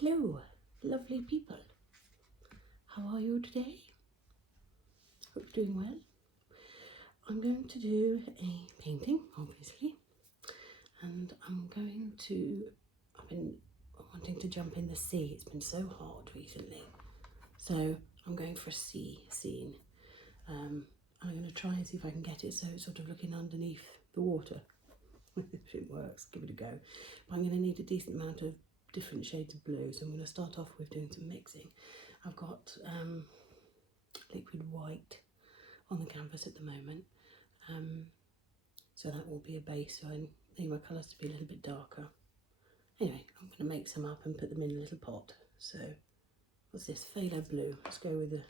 Hello, lovely people. How are you today? Hope you're doing well. I'm going to do a painting, obviously, and I've been wanting to jump in the sea. It's been so hot recently, so I'm going for a sea scene. I'm going to try and see if I can get it so it's sort of looking underneath the water. If it works, give it a go. But I'm going to need a decent amount of different shades of blue, so I'm going to start off with doing some mixing. I've got liquid white on the canvas at the moment, so that will be a base, so I need my colours to be a little bit darker. Anyway, I'm going to make some up and put them in a little pot. So what's this? Phthalo blue. Let's go with a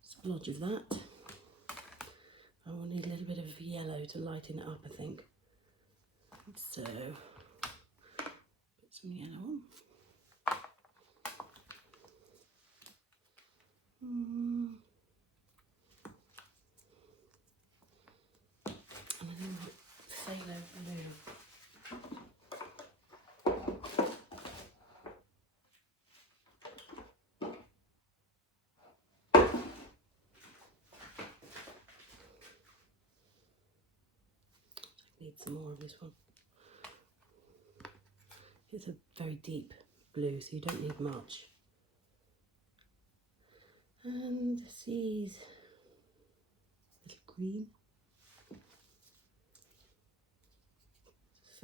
splodge of that. I will need a little bit of yellow to lighten it up, I think. So put some yellow on. And I think phthalo blue. I need some more of this one. It's a very deep blue, so you don't need much. And the sea's a little green.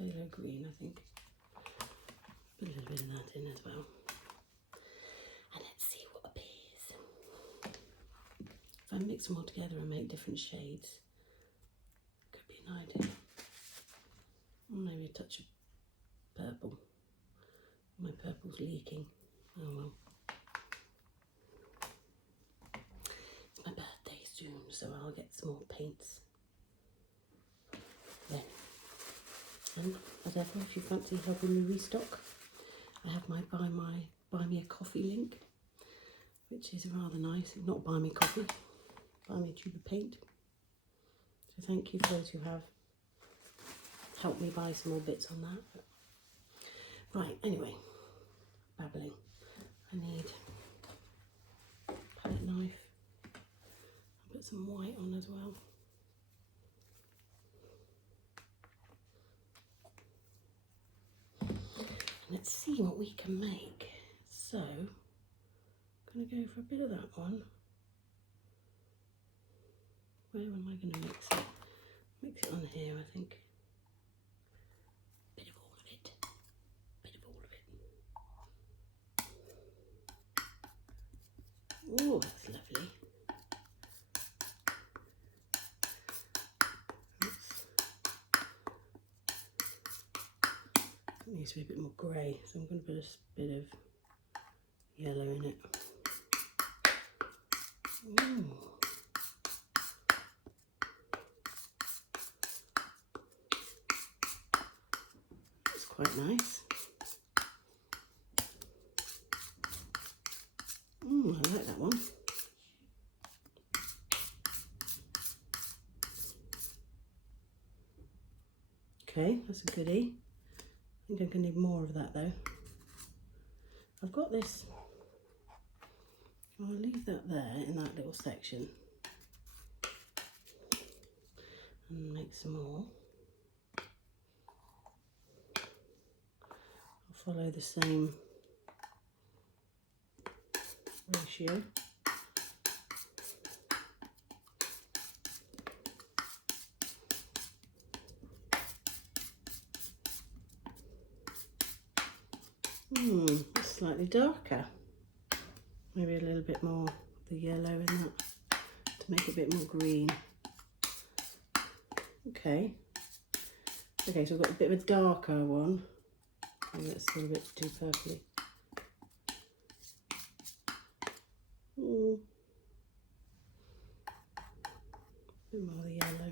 Phthalo green, I think. Put a little bit of that in as well. And let's see what appears. If I mix them all together and make different shades, could be an idea. Or maybe a touch of purple. My purple's leaking. Oh well. It's my birthday soon, so I'll get some more paints then. And as ever, if you fancy helping me restock, I have my buy me a coffee link, which is rather nice. Not buy me coffee, buy me a tube of paint. So thank you for those who have helped me buy some more bits on that. Right, anyway, babbling. I need a palette knife. I'll put some white on as well. Let's see what we can make. So, I'm going to go for a bit of that one. Where am I going to mix it? Mix it on here, I think. Bit of all of it. Bit of all of it. Oh, that's lovely. It needs to be a bit more grey, so I'm going to put a bit of yellow in it. Ooh. That's quite nice. I like that one. Okay, that's a goodie. I think I'm going to need more of that though. I've got this. I'll leave that there in that little section and make some more. I'll follow the same ratio. It's slightly darker. Maybe a little bit more of the yellow in that to make it a bit more green. Okay. Okay, so I've got a bit of a darker one. Oh, that's still a bit too purpley. A bit more of the yellow.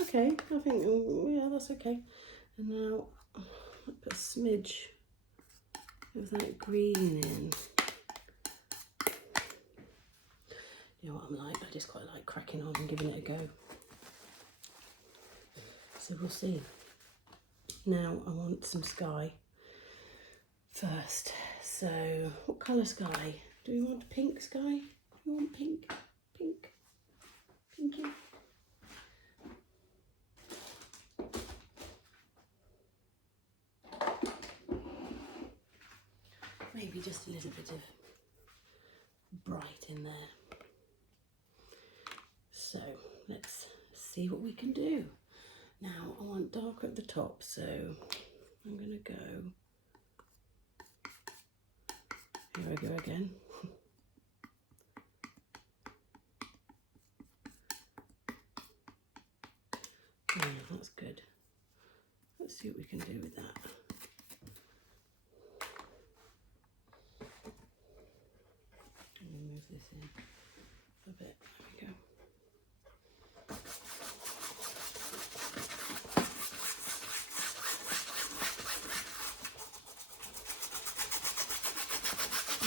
Okay, I think, yeah, that's okay. And now I'll put a smidge of that green in. just quite like cracking on and giving it a go. So we'll see. Now I want some sky first. So what colour sky? Do we want pink sky? Do we want pink? Pink? Pinky? Maybe just a little bit of bright in there. So let's see what we can do. Now I want darker at the top, so I'm going to go, here I go again. Yeah, that's good. Let's see what we can do with that. Let me move this in a bit. There we go.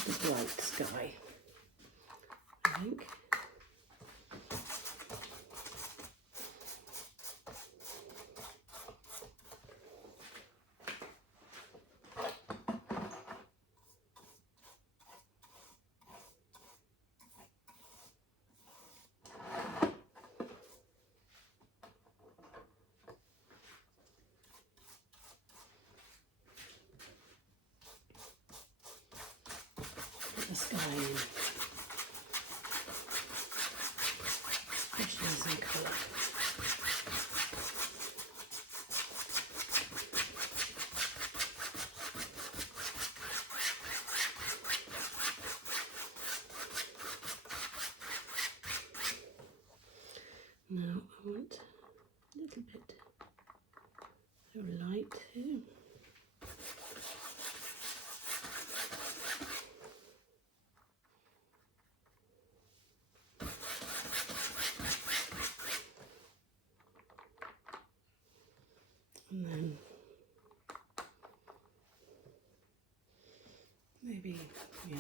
The bright sky, I think. The sky in, especially some colour. Now I want a little bit of light here. And then maybe, yeah.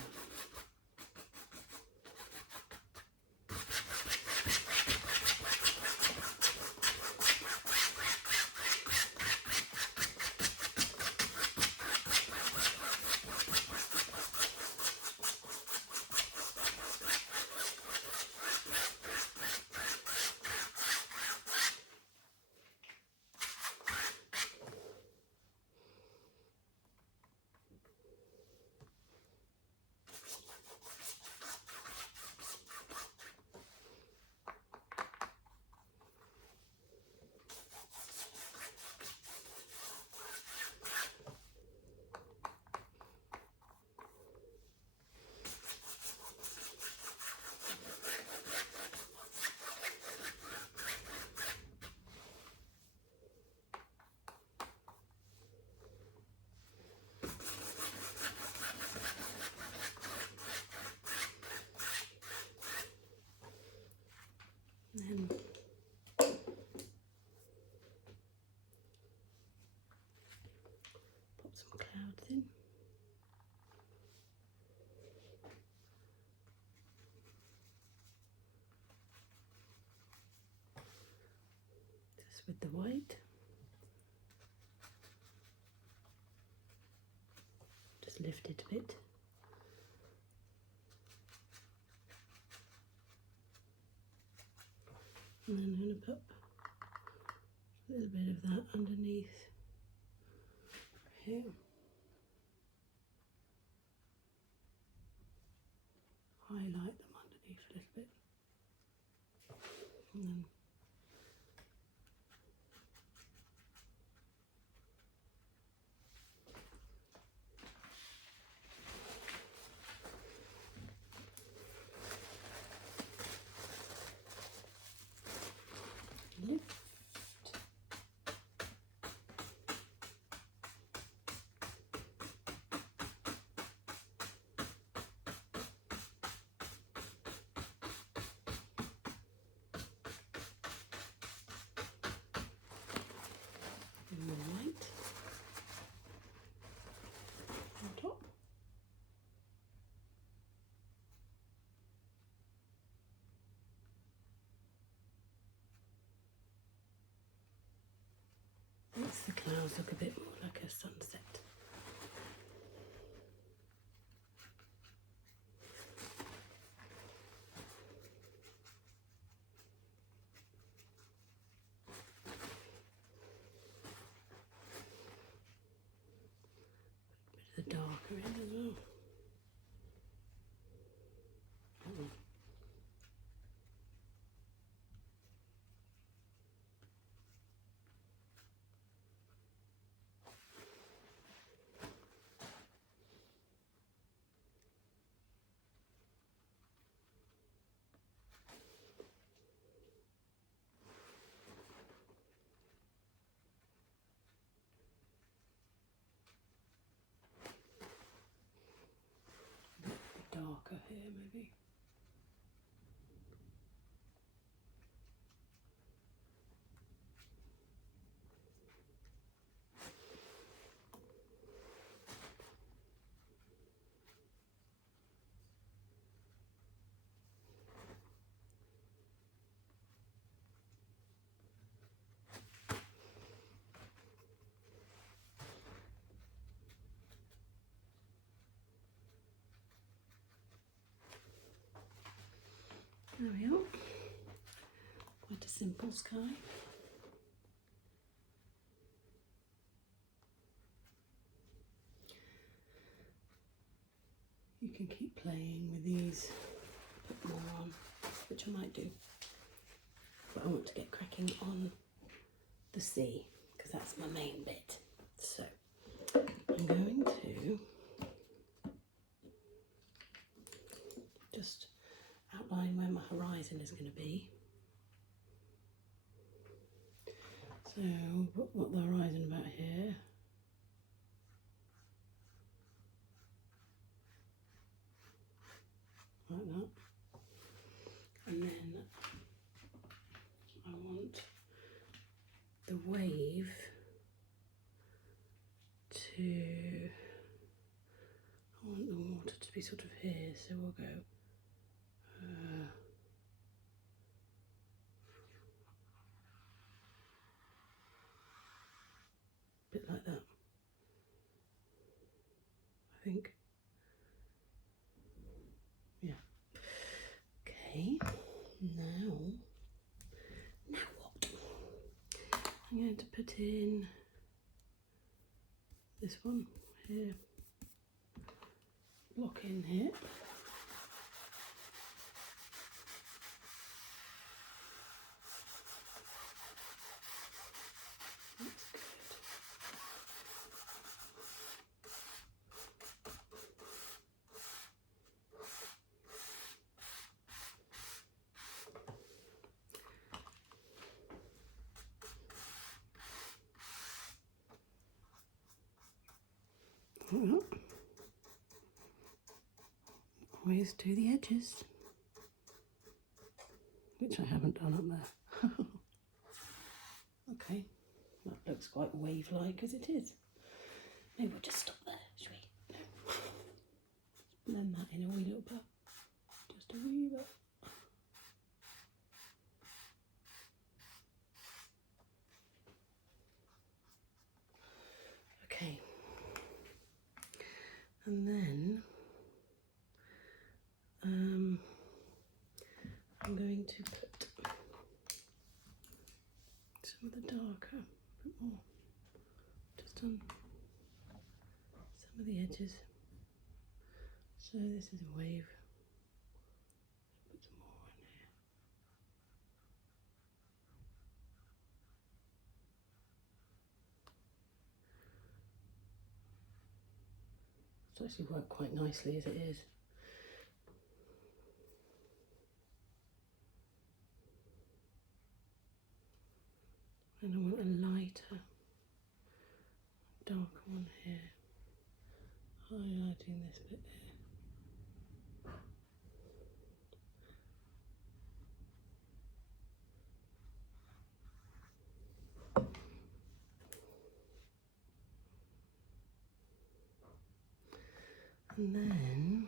Then pop some clouds in. Just with the white. Just lift it a bit. And then I'm going to put a little bit of that underneath here. Highlight them underneath a little bit. And then lift. And more white on top. makes the clouds look a bit more like a sunset. A bit of the darker in as well. Darker here maybe. There we are. Quite a simple sky. You can keep playing with these, put more on, which I might do. But I want to get cracking on the sea, because that's my main bit. So I'm going to just outline where my horizon is going to be. So what the horizon about here. Like that. And then I want the wave to, I want the water to be sort of here, so we'll go a bit like that, I think. Yeah. Okay, now what? I'm going to put in this one here, block in here. That's good. Well, always do the edges, which I haven't done up there. Okay, that looks quite wave-like as it is. Maybe we'll just stop there, shall we? No. Blend that in a wee little bit, just a wee bit. Okay, and then I'm going to put some of the darker, a bit more, just on some of the edges. So this is a wave. Put some more in here. It's actually worked quite nicely as it is. And I want a lighter, darker one here, highlighting this bit here. And then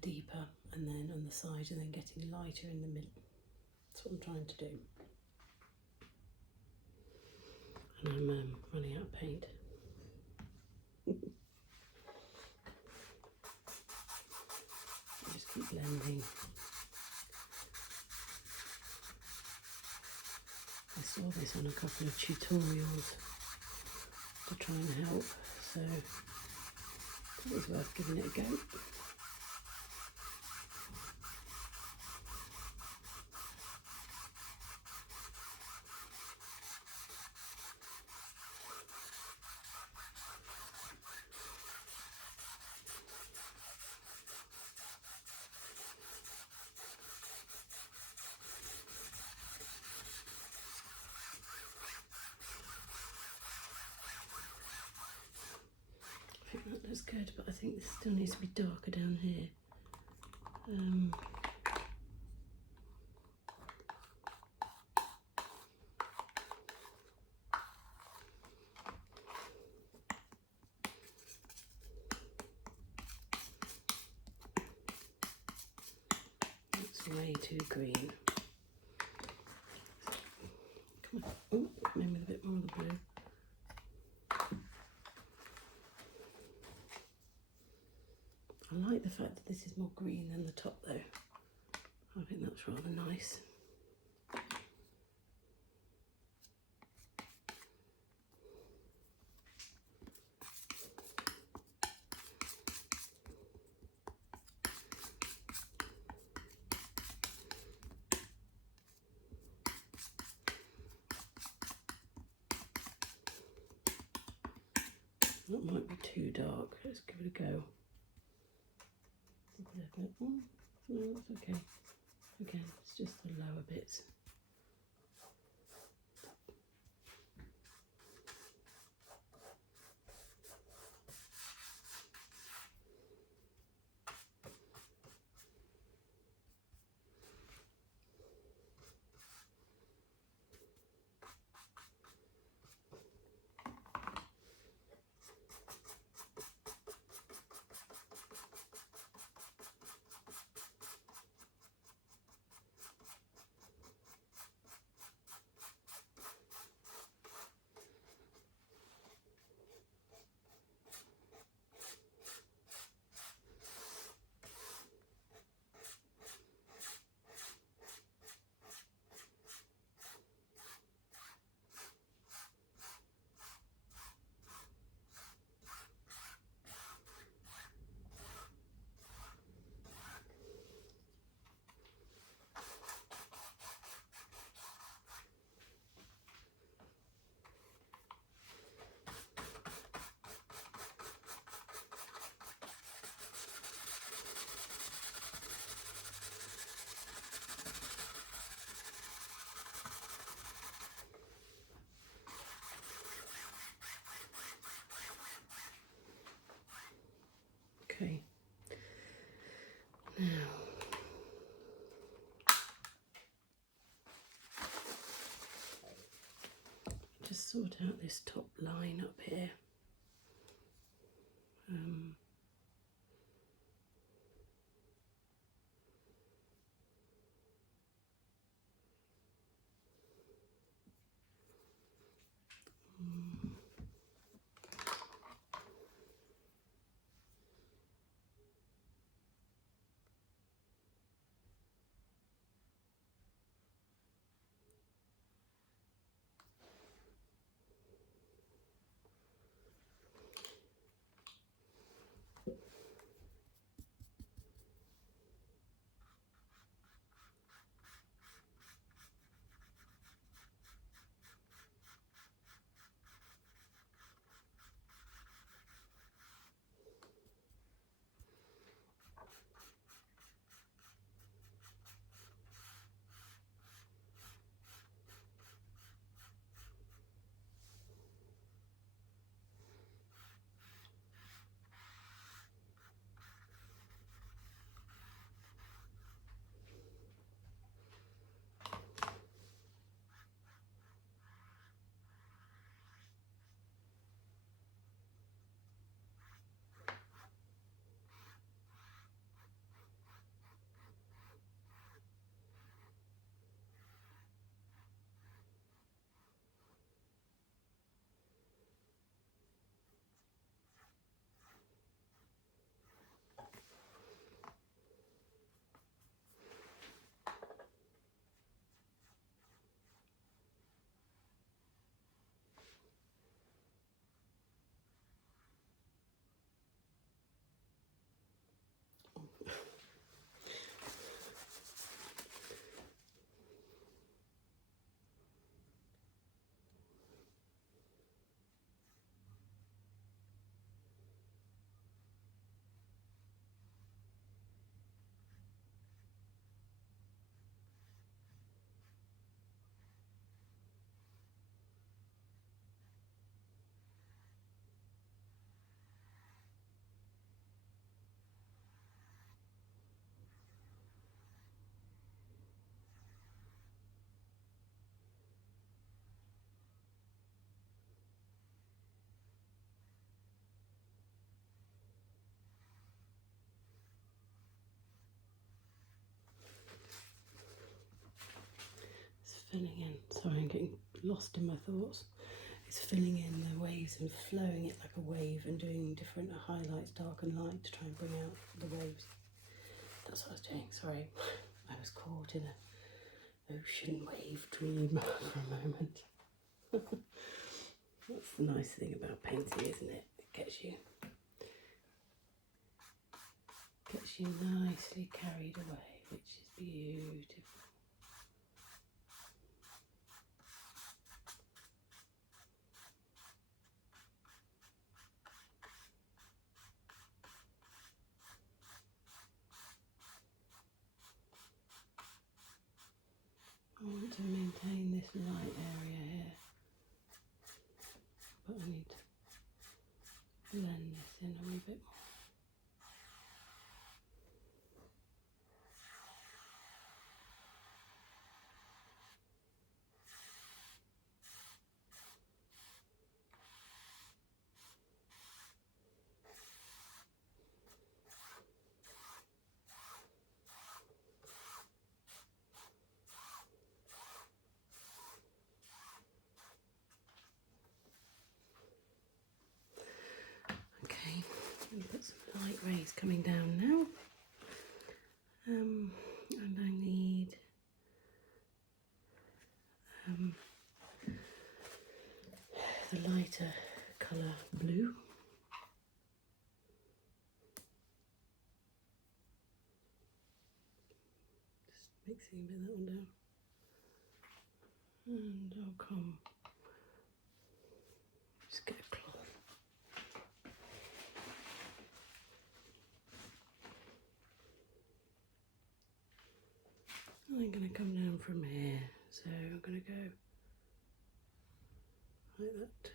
deeper, and then on the side, and then getting lighter in the middle. That's what I'm trying to do. And I'm running out of paint. Just keep blending. I saw this on a couple of tutorials to try and help, so it was worth giving it a go. I think that looks good, but I think this still needs to be darker down here. That's way too green. Come on, oh, maybe with a bit more of the blue. I like the fact that this is more green than the top though. I think that's rather nice. That might be too dark. Let's give it a go. No, it's okay. Again, it's just the lower bits. Okay. Now, just sort out this top line up here. filling in. Sorry, I'm getting lost in my thoughts. It's filling in the waves and flowing it like a wave and doing different highlights, dark and light, to try and bring out the waves. That's what I was doing. Sorry, I was caught in an ocean wave dream for a moment. That's the nice thing about painting, isn't it? It gets you nicely carried away, which is beautiful. I want to maintain this light area here, but I need to blend this in a wee bit more. Okay, I'm going to put some light rays coming down now. And I need the lighter colour blue. Just mixing a bit of that one down. And I'll come, just get a cloth. I'm going to come down from here, so I'm going to go like that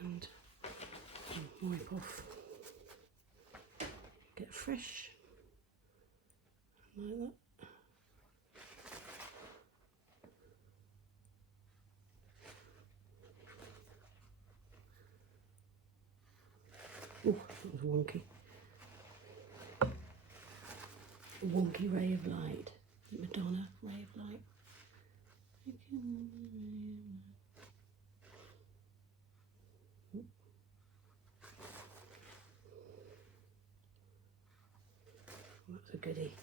and wipe off, get fresh, like that. Oh, that was wonky. A wonky ray of light. Madonna ray of light. That's a goodie.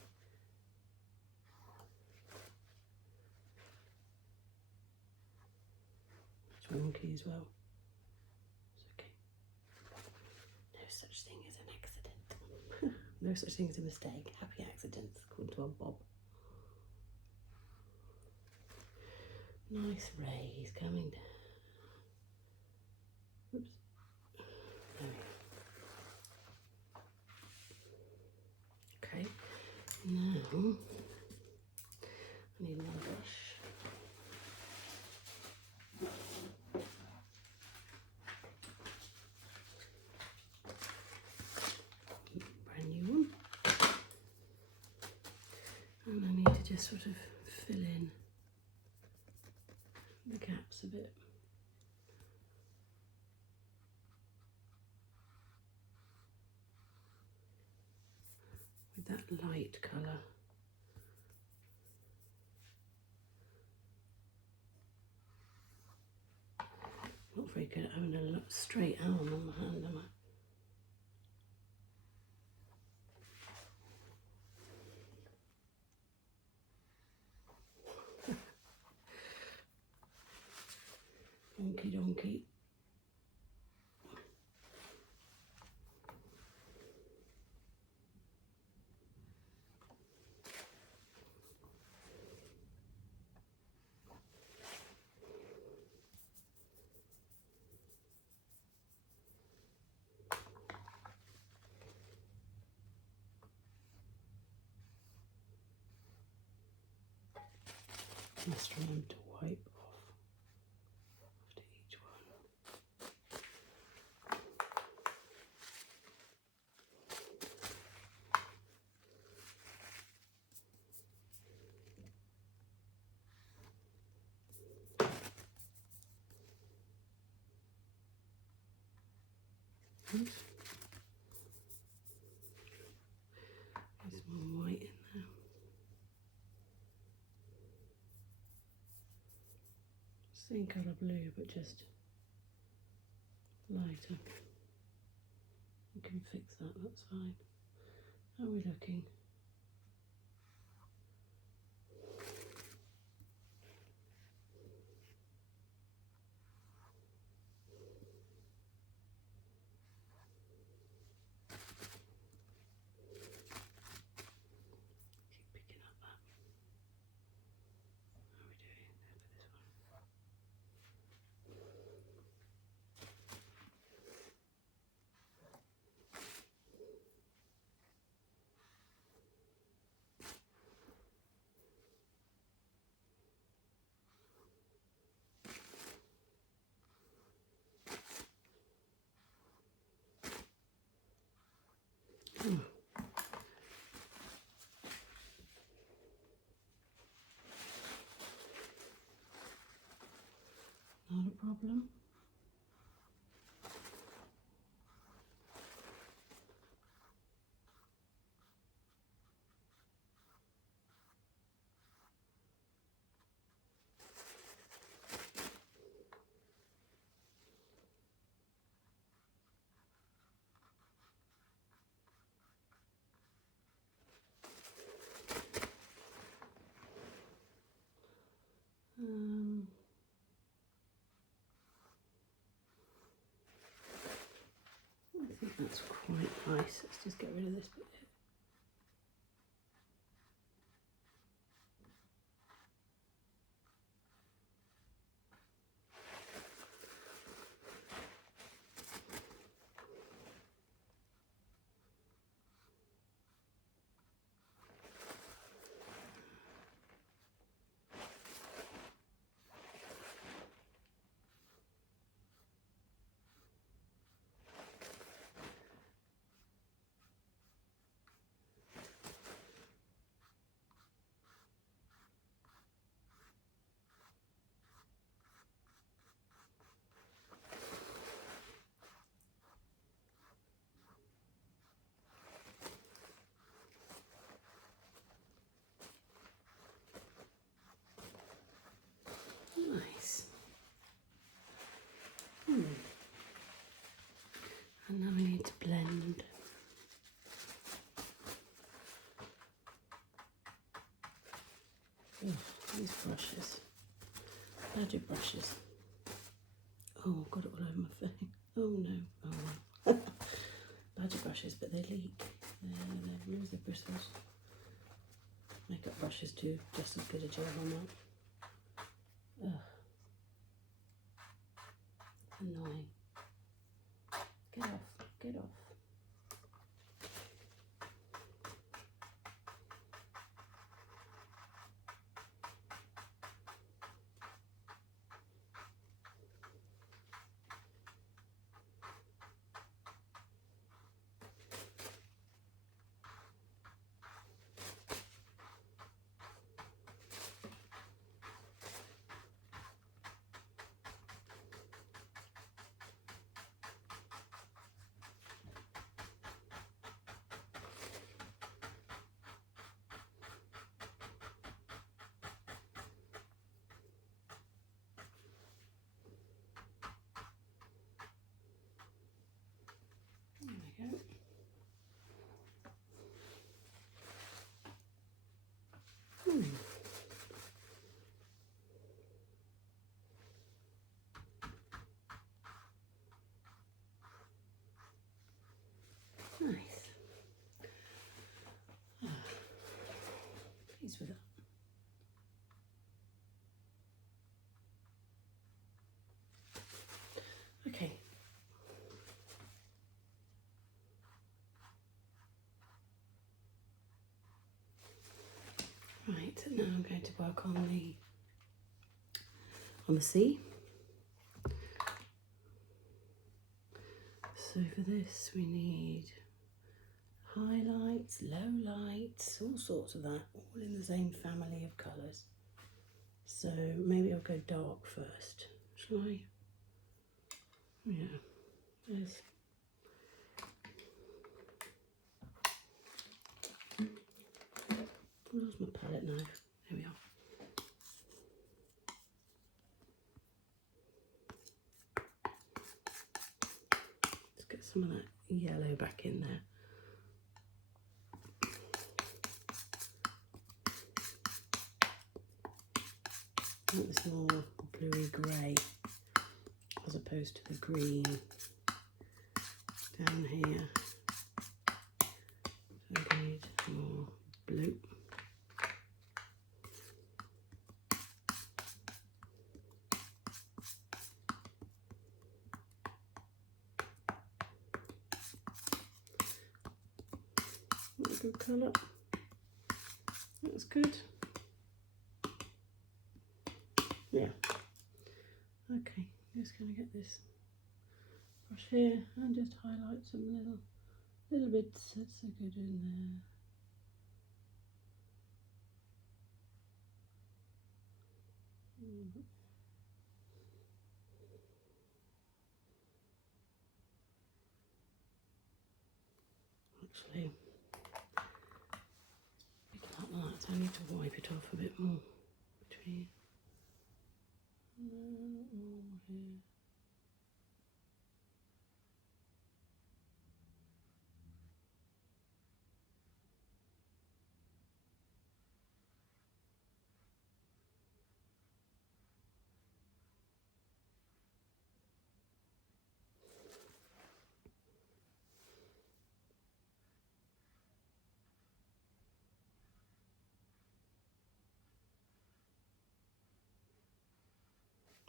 It's wonky as well. It's okay. No such thing as an accident. No such thing as a mistake. Happy accidents, according to our Bob. Nice rays coming down. Oops. There we go. Okay. Now I need another brush. Brand new one. And I need to just sort of fill in the gaps a bit. With that light colour. Not very good at having a straight arm on my hand, am I? Donkey donkey. Must remember to wipe off after each one. Oops. There's more white in there. Same colour blue, but just lighter. You can fix that, that's fine. How are we looking? Keep picking up that. How are we doing for this one? Not a problem. I think that's quite nice. Let's just get rid of this bit. Nice. And now we need to blend. Oh, these brushes. Badger brushes. Oh, got it all over my face. Oh no. Oh well. Badger brushes, but they leak. They lose their bristles. Makeup brushes do just as good a job on that. Ugh. Annoying. Get off, get off. There we go. Nice. Pleased with that. Okay. Right, now I'm going to work on the sea. So for this we need highlights, lowlights, all sorts of that, all in the same family of colours. So maybe I'll go dark first, shall I? Yeah, there's where's my palette knife? There we are. some of that yellow back in there. I want this more bluey grey as opposed to the green down here. So I need more blue. What a good colour. That's good. Yeah. Okay, I'm just going to get this brush here and just highlight some little bits that's so good in there. Actually, picking up that, so I need to wipe it off a bit more between here.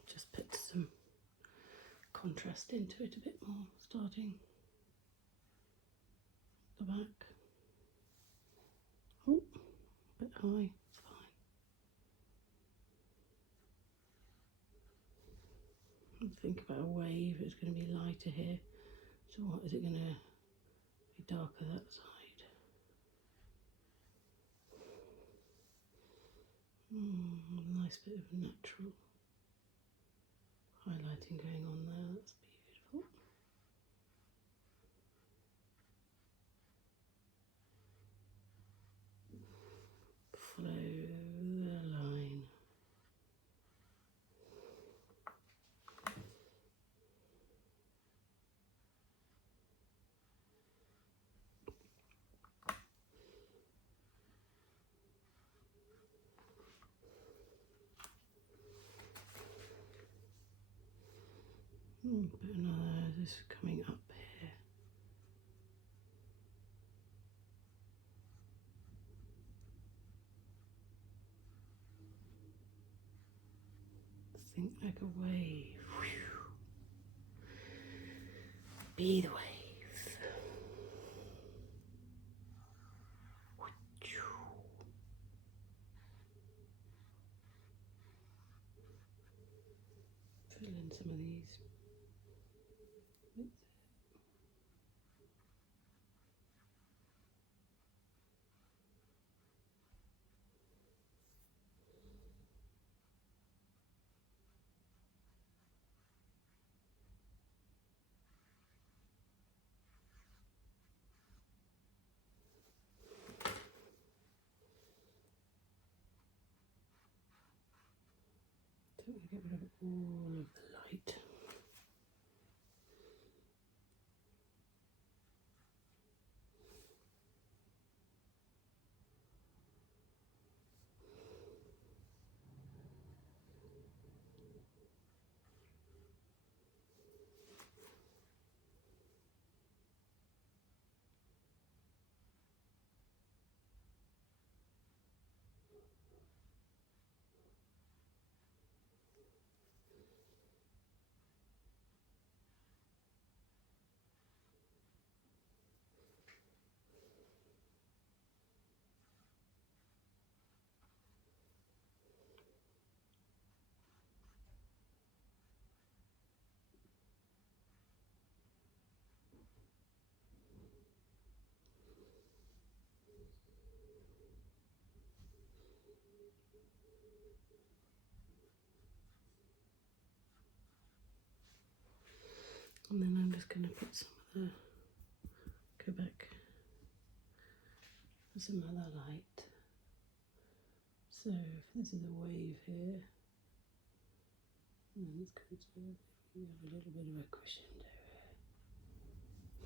Just put some contrast into it a bit more, starting the back. Oh, a bit high, it's fine. Think about a wave, it's going to be lighter here. So what, is it going to be darker that side? Nice bit of natural highlighting going on there, that's beautiful. Follow the line. But another, this coming up here. Think like a wave. Be the wave. Fill in some of these bits. Don't want to get rid of all of the light. And then I'm just going to put some of the, go back for some other light. So if this is a wave here, and then it's going to have a little bit of a crescendo here.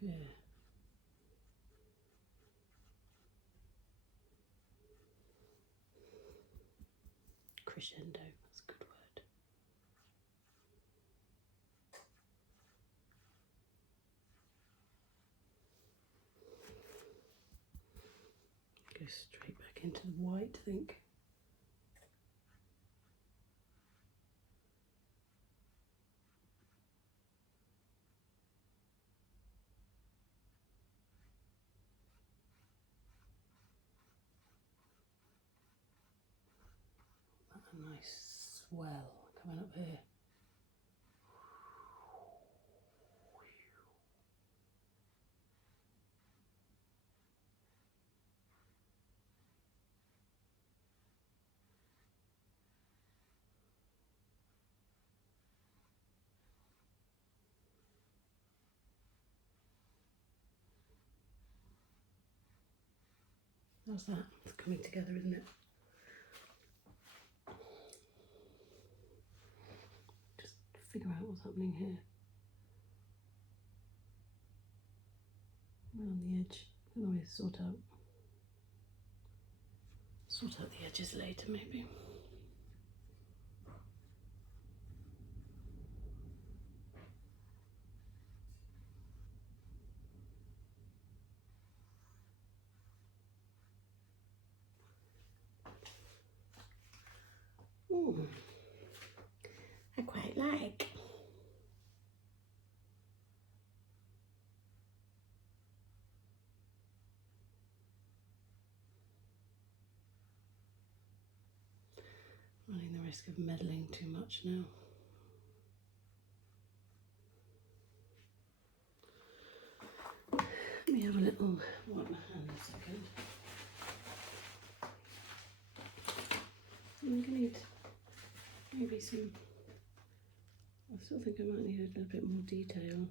Yeah. Crescendo, that's a good word. Go straight back into the white, I think. A nice swell coming up here. How's that? It's coming together, isn't it? Just figure out what's happening here. Around the edge. Can always sort out the edges later, maybe. I quite like. Running the risk of meddling too much now. Let me have a little wipe my hand a second. I'm going to need maybe some, I still think I might need a little bit more detail.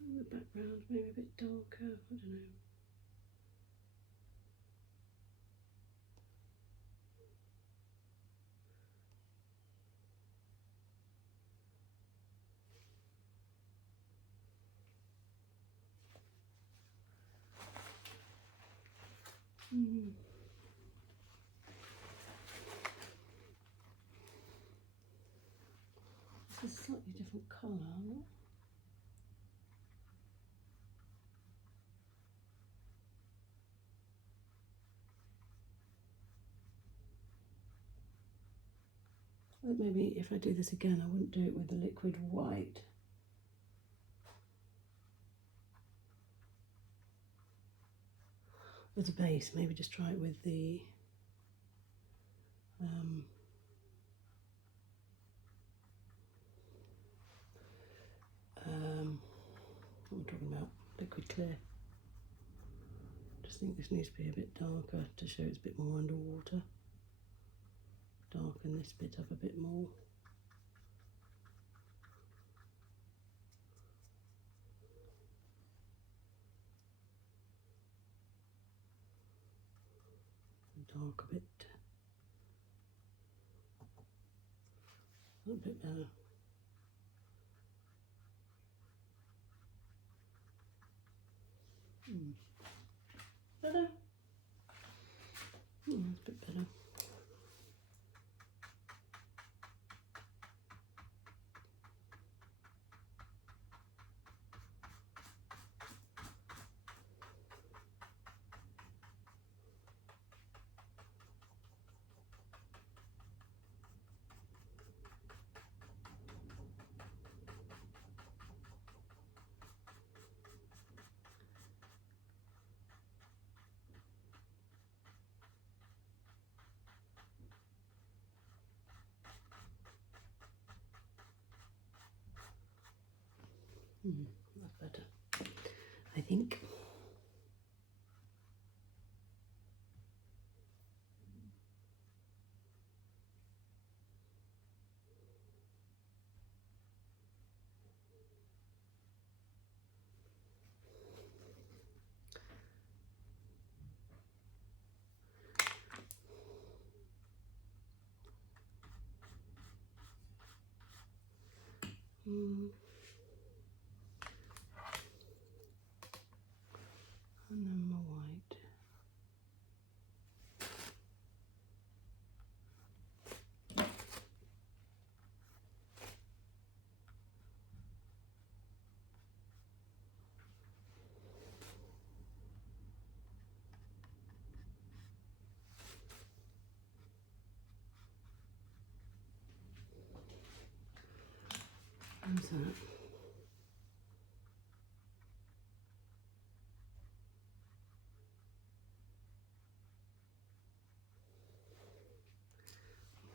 And the background maybe a bit darker, I don't know. It's a slightly different colour, isn't it? But maybe if I do this again, I wouldn't do it with the liquid white. As a base, maybe just try it with the what am I talking about? Liquid clear. Just think this needs to be a bit darker to show it's a bit more underwater. Darken this bit up a bit more. Dark a bit. A bit better. Better? That's a bit better. That's better, I think.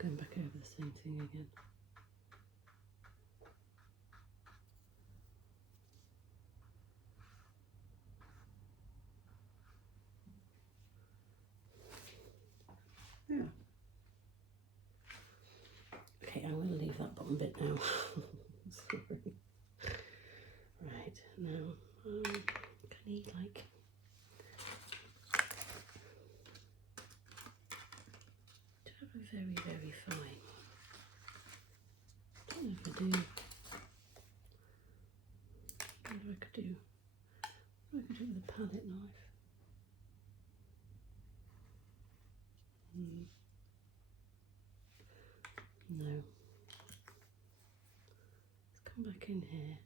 going back over the same thing again. Yeah. Okay, I'm going to leave that bottom bit now. Sorry. Right, now I need like to have a very, very fine. I don't know if I do. What I could do? What I could do with a palette knife? No. Let's come back in here.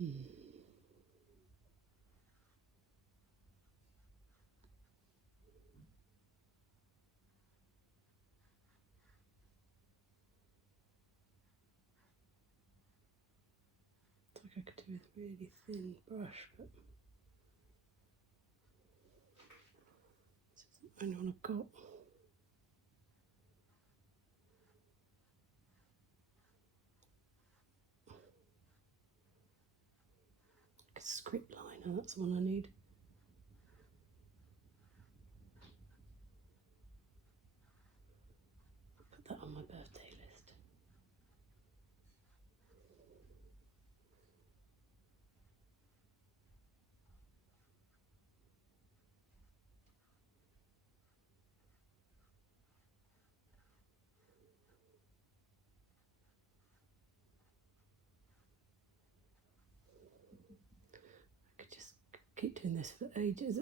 It's like I could do with a really thin brush, but this isn't the only one I've got. Like a script liner, that's the one I need. I'll put that on my birthday list. I could just keep doing this for ages.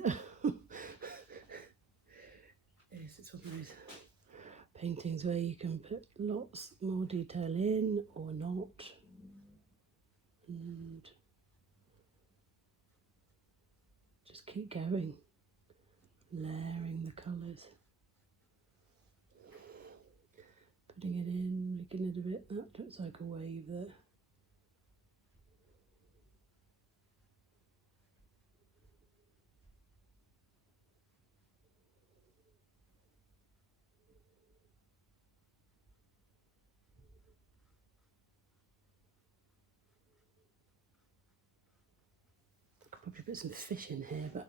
It's one of those paintings where you can put lots more detail in or not, and just keep going, layering the colours. Putting it in, making it a bit, that looks like a wave there. Could probably put some fish in here, but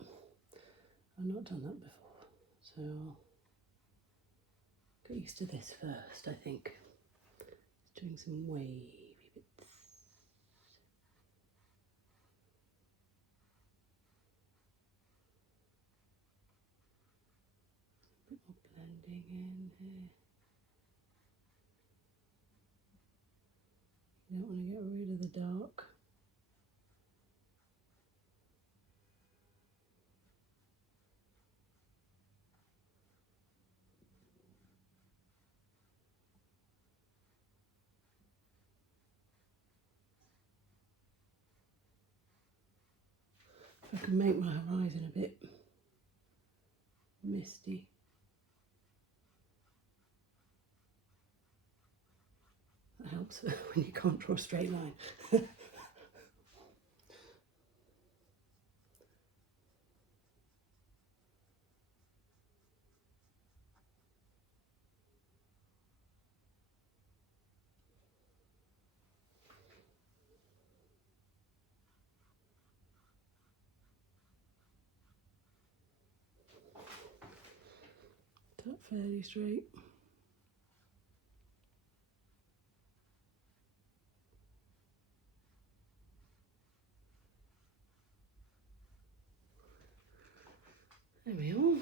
I've not done that before, so I'll get used to this first, I think. Just doing some wavy bits. A bit more blending in here. You don't want to get rid of the dark. If I can make my horizon a bit misty. That helps when you can't draw a straight line. Is that fairly straight? There we are.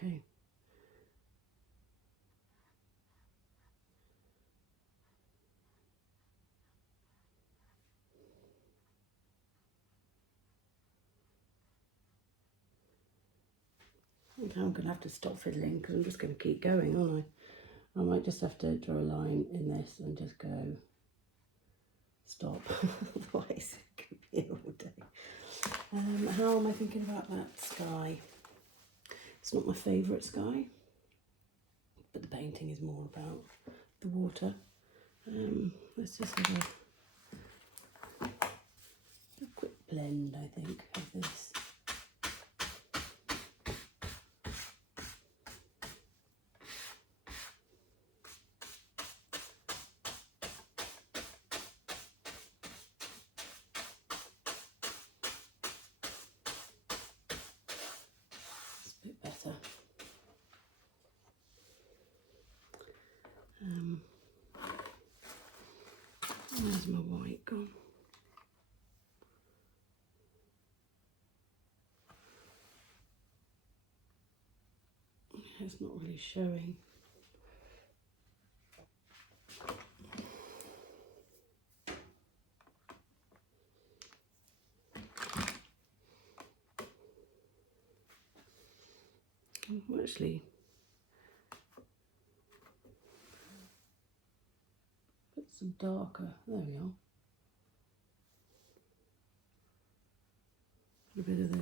Okay. Okay, I'm going to have to stop fiddling because I'm just going to keep going, aren't I? I might just have to draw a line in this and just go stop. Otherwise it could be all day. How am I thinking about that sky? It's not my favourite sky, but the painting is more about the water. Let's just have a quick blend, I think, of this. It's a bit better. Where's my white gone? It's not really showing. Well, actually, put some darker. There we are. Put a bit of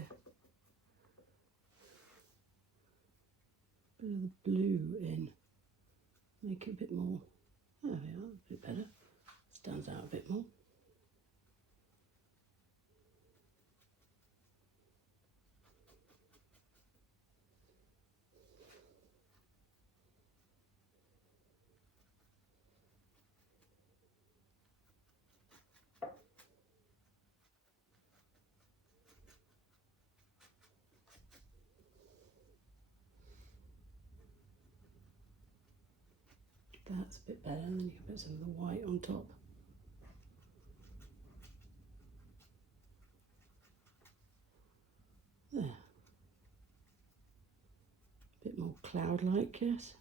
the blue in. Make it a bit more. There we are. A bit better. Stands out a bit more. That's a bit better, and then you can put some of the white on top. There. A bit more cloud-like, yes.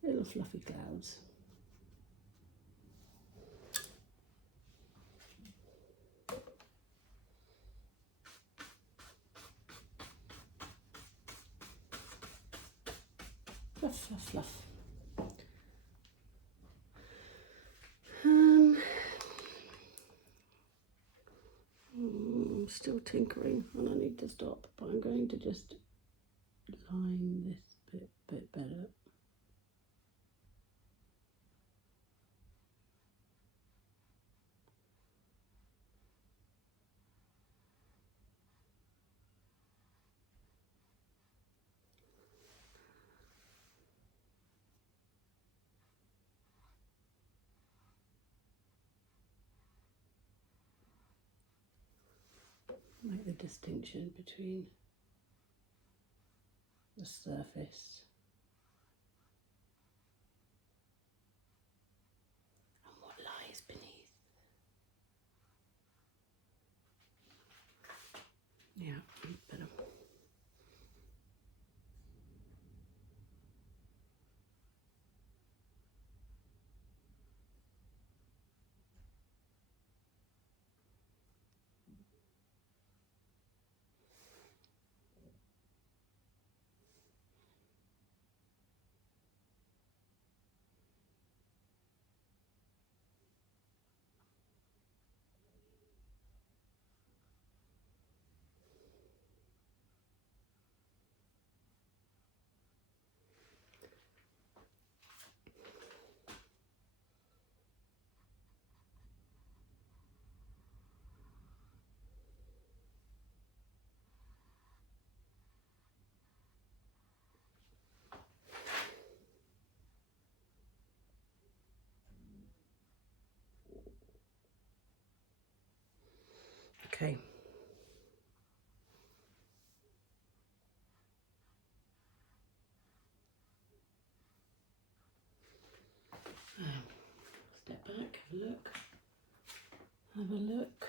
Little fluffy clouds. Fluff, fluff, fluff. I'm still tinkering and I need to stop, but I'm going to just line this bit better. Make the distinction between the surface and what lies beneath. Yeah, better. Okay. Step back, have a look. Have a look.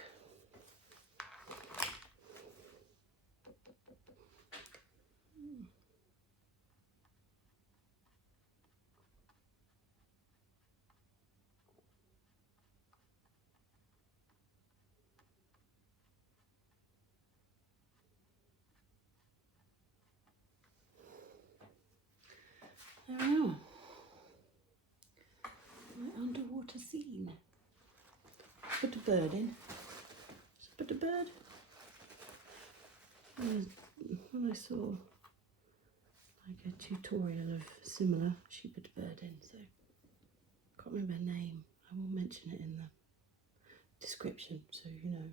There we are. My underwater scene. Put a bird in. Just put a bird. When I saw like a tutorial of similar, she put a bird in, so I can't remember her name. I will mention it in the description so you know.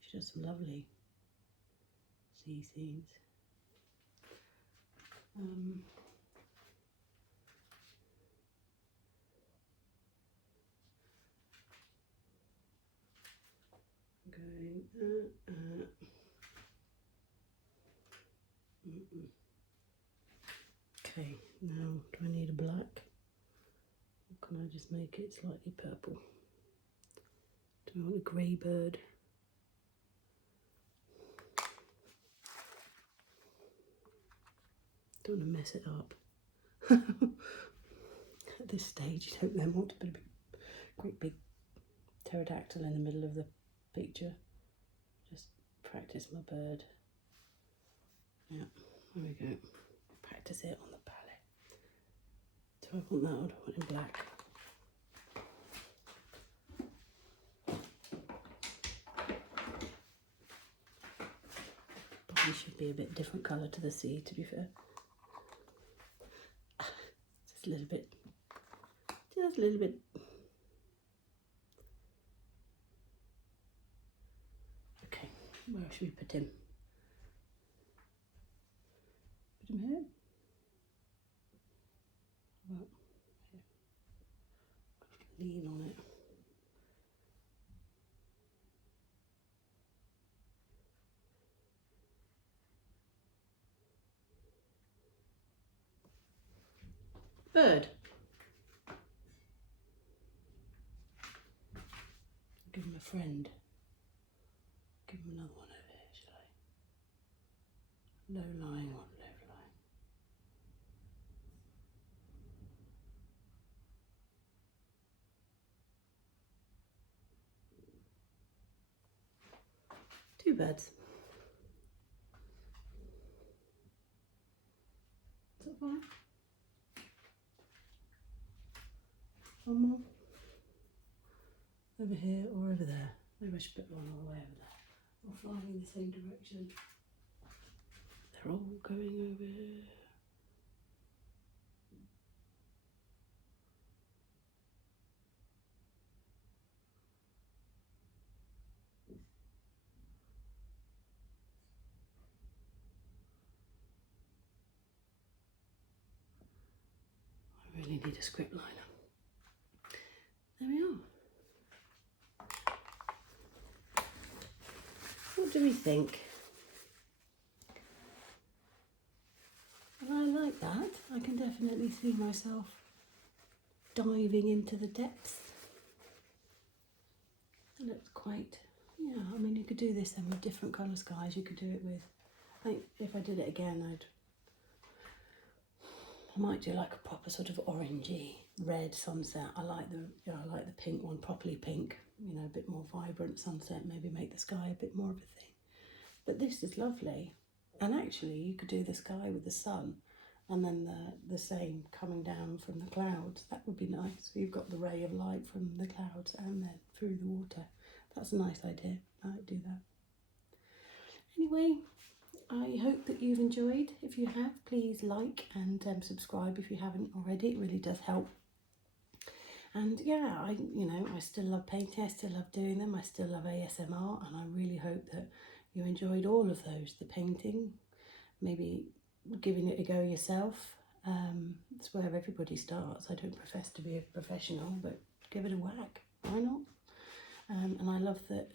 She does some lovely sea scenes. Going Okay, now do I need a black? Or can I just make it slightly purple? Do I want a grey bird? Don't want to mess it up. At this stage, you don't then want to put a great big pterodactyl in the middle of the picture. Just practice my bird. Yeah, there we go. Practice it on the palette. Do I want that or do I want it in black? Probably should be a bit different colour to the sea, to be fair. Just a little bit. Just a little bit. Okay, where should we put him? from here. Well, lean on it. Bird. Give him a friend. Give him another one over here, shall I? Low lying one, low lying. Two birds. Is that fine? One more. Over here or over there. Maybe I should put one all the way over there. Or flying in the same direction. They're all going over here. I really need a script liner. There we are. What do we think? Well, I like that. I can definitely see myself diving into the depths. It looks quite, yeah, I mean, you could do this then with different colour skies. You could do it with, I think if I did it again, I might do like a proper sort of orangey red sunset. I like the pink one, properly pink, you know, a bit more vibrant sunset, maybe make the sky a bit more of a thing. But this is lovely. And actually you could do the sky with the sun and then the same coming down from the clouds. That would be nice. So you've got the ray of light from the clouds and then through the water. That's a nice idea. I might do that. Anyway, I hope that you've enjoyed. If you have, please like and subscribe if you haven't already. It really does help. And yeah, I still love painting. I still love doing them. I still love ASMR, and I really hope that you enjoyed all of those. The painting, maybe giving it a go yourself. It's where everybody starts. I don't profess to be a professional, but give it a whack. Why not? And I love that.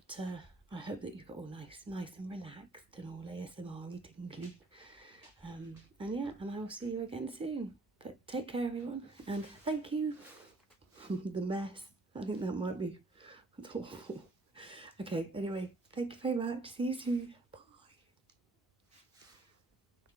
I hope that you got all nice and relaxed and all ASMR-y tingly. And yeah, and I will see you again soon. But take care, everyone, and thank you. The mess. I think that might be awful. Okay, anyway, thank you very much. See you soon.